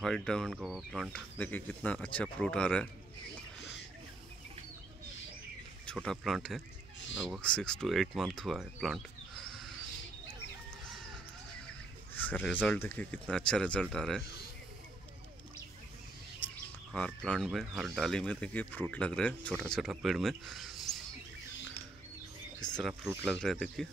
White diamond का plant देखिए कितना अच्छा फ्रूट आ रहा है। छोटा प्लांट है, लगभग 6 to 8 मंथ हुआ है प्लांट। इसका रिजल्ट देखिए कितना अच्छा रिजल्ट आ रहा है। हर प्लांट में, हर डाली में देखिए फ्रूट लग रहा है। छोटा छोटा पेड़ में किस तरह फ्रूट लग रहा है देखिए।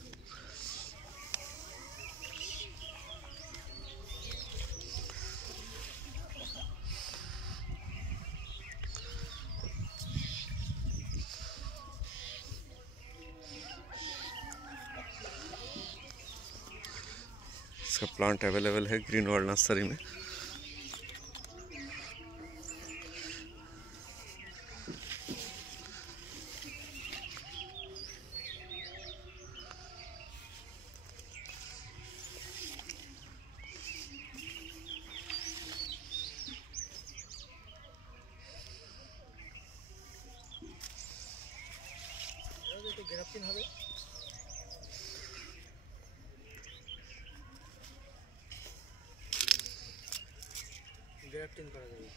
इसका प्लांट अवेलेबल है ग्रीन वर्ल्ड नर्सरी में। গ্রাফটিং হবে, গ্রাফটিং করা যাবে।